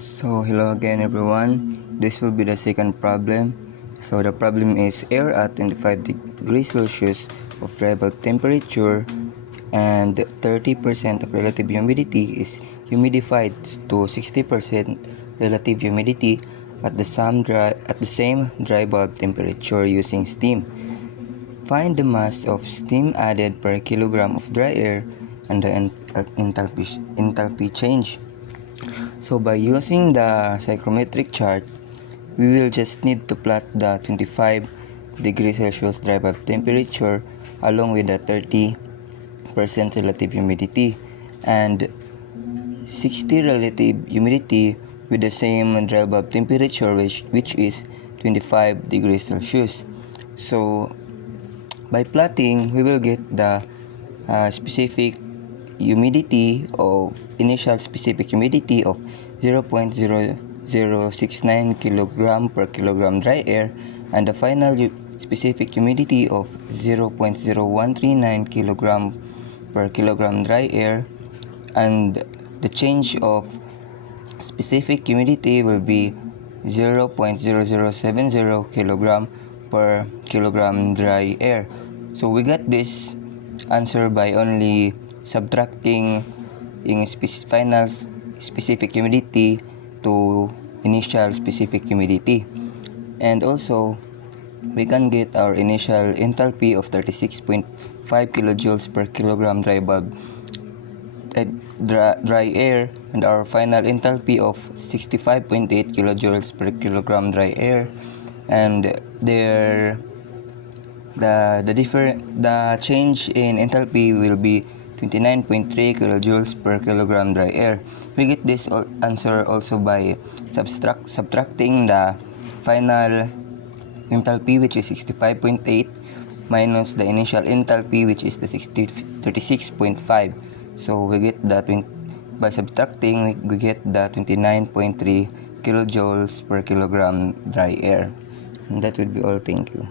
So hello again everyone, this will be the second problem. So the problem is air at 25 degrees Celsius of dry bulb temperature and 30% of relative humidity is humidified to 60% relative humidity at the same dry bulb temperature using steam. Find the mass of steam added per kilogram of dry air and the enthalpy change. So by using the psychrometric chart, we will just need to plot the 25 degrees Celsius dry bulb temperature along with the 30% relative humidity and 60 relative humidity with the same dry bulb temperature which is 25 degrees Celsius. So by plotting, we will get the specific humidity of initial specific humidity of 0.0069 kilogram per kilogram dry air and the final specific humidity of 0.0139 kilogram per kilogram dry air, and the change of specific humidity will be 0.0070 kilogram per kilogram dry air. So we got this answer by only subtracting in final specific humidity to initial specific humidity, and also we can get our initial enthalpy of 36.5 kilojoules per kilogram dry bulb dry air and our final enthalpy of 65.8 kilojoules per kilogram dry air, and the change in enthalpy will be 29.3 kilojoules per kilogram dry air. We get this answer also by subtracting the final enthalpy, which is 65.8, minus the initial enthalpy, which is the 36.5. So we get that by subtracting, we get the 29.3 kilojoules per kilogram dry air. And that would be all. Thank you.